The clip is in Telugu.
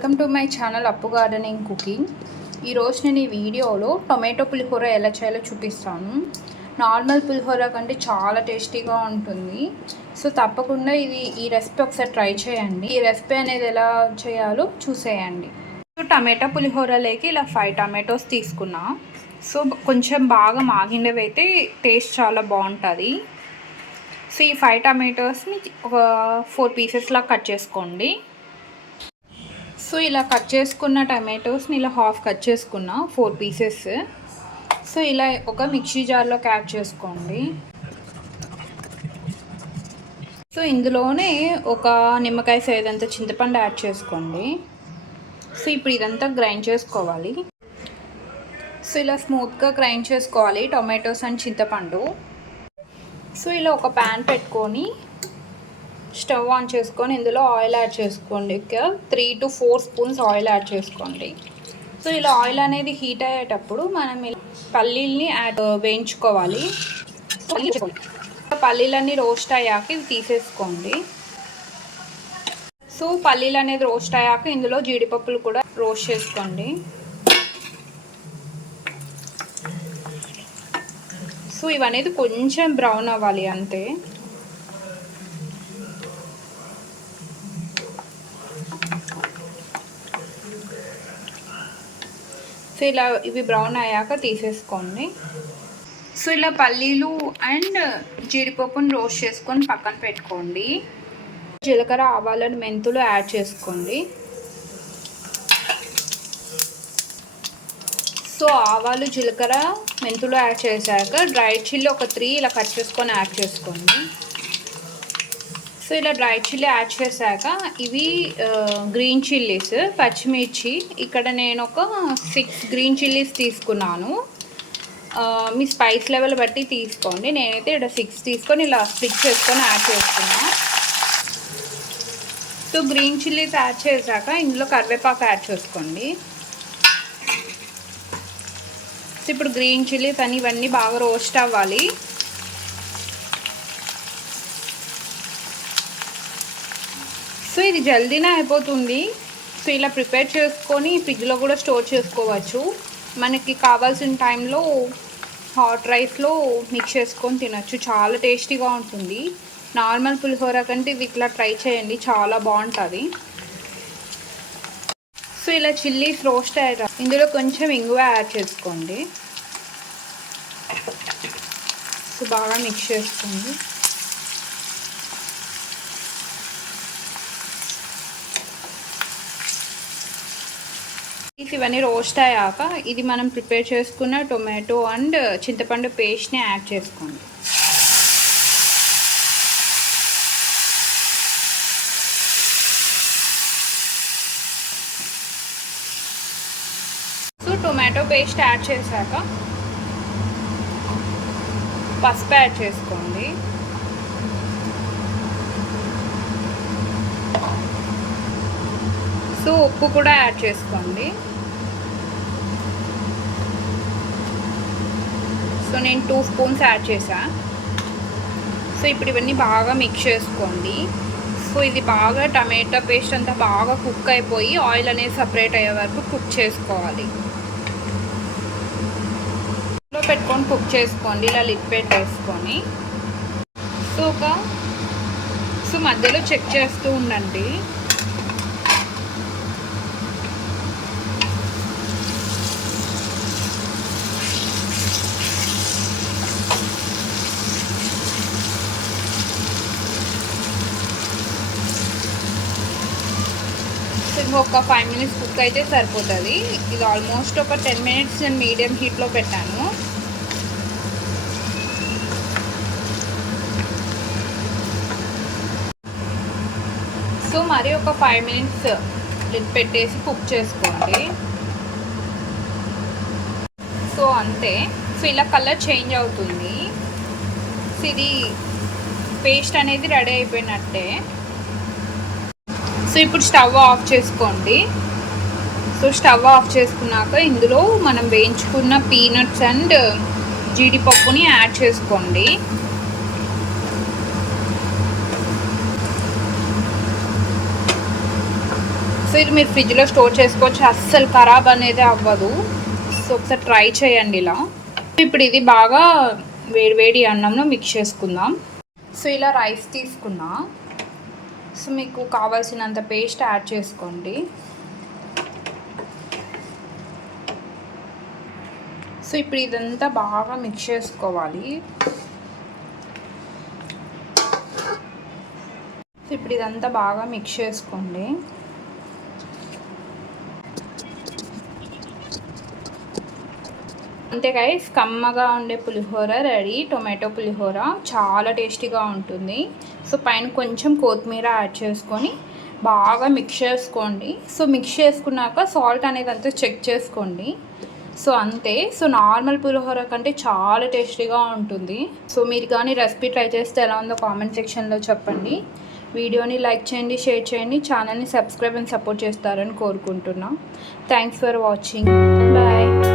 వెల్కమ్ టు మై ఛానల్ అప్పు గార్డెనింగ్ కుకింగ్. ఈరోజు నేను ఈ వీడియోలో టొమాటో పులిహోర ఎలా చేయాలో చూపిస్తాను. నార్మల్ పులిహోర కంటే చాలా టేస్టీగా ఉంటుంది. సో తప్పకుండా ఈ రెసిపీ ఒకసారి ట్రై చేయండి. ఈ రెసిపీ అనేది ఎలా చేయాలో చూసేయండి. సో టమాటో పులిహోరలోకి ఇలా 5 టమాటోస్ తీసుకున్నా. సో కొంచెం బాగా మాగిండవైతే టేస్ట్ చాలా బాగుంటుంది. సో ఈ 5 టమాటోస్ని ఒక 4 పీసెస్లా కట్ చేసుకోండి. సో ఇలా కట్ చేసుకున్న టమాటోస్ని ఇలా హాఫ్ కట్ చేసుకున్నా 4 పీసెస్. సో ఇలా ఒక మిక్సీ జార్లోకి యాడ్ చేసుకోండి. సో ఇందులోనే ఒక నిమ్మకాయ సైజంత చింతపండు యాడ్ చేసుకోండి. సో ఇప్పుడు ఇదంతా గ్రైండ్ చేసుకోవాలి. సో ఇలా స్మూత్గా గ్రైండ్ చేసుకోవాలి టొమాటోస్ అండ్ చింతపండు. సో ఇలా ఒక ప్యాన్ పెట్టుకొని స్టవ్ ఆన్ చేసుకొని ఇందులో ఆయిల్ యాడ్ చేసుకోండి. 3 to 4 స్పూన్స్ ఆయిల్ యాడ్ చేసుకోండి. సో ఇలా ఆయిల్ అనేది హీట్ అయ్యేటప్పుడు మనం పల్లీల్ని వేయించుకోవాలి. పల్లీలన్నీ రోస్ట్ అయ్యాక ఇవి తీసేసుకోండి. సో పల్లీలు అనేది రోస్ట్ అయ్యాక ఇందులో జీడిపప్పులు కూడా రోస్ట్ చేసుకోండి. సో ఇవనేది కొంచెం బ్రౌన్ అవ్వాలి అంతే. సో ఇలా ఇవి బ్రౌన్ అయ్యాక తీసేసుకోండి. సో ఇలా పల్లీలు అండ్ జీడిపప్పును రోస్ట్ చేసుకొని పక్కన పెట్టుకోండి. జీలకర్ర, ఆవాలను, మెంతులు యాడ్ చేసుకోండి. సో ఆవాలు, జీలకర్ర, మెంతులు యాడ్ చేశాక డ్రై చిల్లీ ఒక 3 ఇలా కట్ చేసుకొని యాడ్ చేసుకోండి. సో ఇలా డ్రై చిల్లీ యాడ్ చేశాక ఇవి గ్రీన్ చిల్లీస్, పచ్చిమిర్చి. ఇక్కడ నేను ఒక 6 గ్రీన్ చిల్లీస్ తీసుకున్నాను. మీ స్పైస్ లెవెల్ బట్టి తీసుకోండి. నేనైతే ఇక్కడ 6 తీసుకొని ఇలా స్ప్లిట్ చేసుకొని యాడ్ చేసుకున్నాను. సో గ్రీన్ చిల్లీస్ యాడ్ చేశాక ఇందులో కరివేపాకు యాడ్ చేసుకోండి. సో ఇప్పుడు గ్రీన్ చిల్లీస్ అని ఇవన్నీ బాగా రోస్ట్ అవ్వాలి. సో ఇది జల్దీనే అయిపోతుంది. సో ఇలా ప్రిపేర్ చేసుకొని ఫ్రిడ్జ్లో కూడా స్టోర్ చేసుకోవచ్చు. మనకి కావాల్సిన టైంలో హాట్ రైస్లో మిక్స్ చేసుకొని తినచ్చు. చాలా టేస్టీగా ఉంటుంది. నార్మల్ పులిహోర కంటే ఇది ఇట్లా ట్రై చేయండి, చాలా బాగుంటుంది. సో ఇలా చిల్లీస్ రోస్ట్ అయ్యాక ఇందులో కొంచెం ఇంగువ యాడ్ చేసుకోండి. సో బాగా మిక్స్ చేసుకోండి. ఇవన్నీ రోస్ట్ అయ్యాక ఇది మనం ప్రిపేర్ చేసుకున్న టొమాటో అండ్ చింతపండు పేస్ట్ని యాడ్ చేసుకోండి. సో టొమాటో పేస్ట్ యాడ్ చేశాక పసుపు యాడ్ చేసుకోండి. సో ఉప్పు కూడా యాడ్ చేసుకోండి. సో నేను 2 స్పూన్స్ యాడ్ చేశాను. సో ఇప్పుడు ఇవన్నీ బాగా మిక్స్ చేసుకోండి. సో ఇది బాగా టమాటా పేస్ట్ అంతా బాగా కుక్ అయిపోయి ఆయిల్ అనేది సపరేట్ అయ్యే వరకు కుక్ చేసుకోవాలి. ఇందులో పెట్టుకొని కుక్ చేసుకోండి. ఇలా లిడ్ పెట్టేసుకొని సో మధ్యలో చెక్ చేస్తూ ఉండండి. ఒక 5 minutes కుక్ అయితే సరిపోతుంది. ఇది ఆల్మోస్ట్ ఒక 10 minutes నేను మీడియం హీట్లో పెట్టాను. సో మరి ఒక 5 minutes లిడ్ పెట్టేసి కుక్ చేసుకోండి. సో అంతే. సో ఇలా కలర్ చేంజ్ అవుతుంది. సో ఇది పేస్ట్ అనేది రెడీ అయిపోయినట్టే. సో ఇప్పుడు స్టవ్ ఆఫ్ చేసుకోండి. సో స్టవ్ ఆఫ్ చేసుకున్నాక ఇందులో మనం వేయించుకున్న పీనట్స్ అండ్ జీడిపప్పుని యాడ్ చేసుకోండి. సో ఇది మీరు ఫ్రిడ్జ్లో స్టోర్ చేసుకోవచ్చు, అస్సలు ఖరాబ్ అనేది అవ్వదు. సో ఒకసారి ట్రై చేయండి ఇలా. ఇప్పుడు ఇది బాగా వేడి అన్నంలో మిక్స్ చేసుకుందాం. సో ఇలా రైస్ తీసుకున్నా. సో మీకు కావాల్సినంత పేస్ట్ యాడ్ చేసుకోండి. సో ఇప్పుడు ఇదంతా బాగా మిక్స్ చేసుకోవాలి. సో ఇప్పుడు ఇదంతా బాగా మిక్స్ చేసుకోండి. అంతే గైస్, కమ్మగా ఉండే పులిహోర రెడీ. టొమాటో పులిహోర చాలా టేస్టీగా ఉంటుంది. సో పైన కొంచెం కొత్తిమీర యాడ్ చేసుకొని బాగా మిక్స్ చేసుకోండి. సో మిక్స్ చేసుకున్నాక సాల్ట్ అనేది అంతా చెక్ చేసుకోండి. సో అంతే. సో నార్మల్ పులిహోర కంటే చాలా టేస్టీగా ఉంటుంది. సో మీరు కానీ రెసిపీ ట్రై చేస్తే ఎలా ఉందో కామెంట్ సెక్షన్లో చెప్పండి. వీడియోని లైక్ చేయండి, షేర్ చేయండి, ఛానల్ని సబ్స్క్రైబ్ అండ్ సపోర్ట్ చేస్తారని కోరుకుంటున్నాను. Thanks for watching. బాయ్.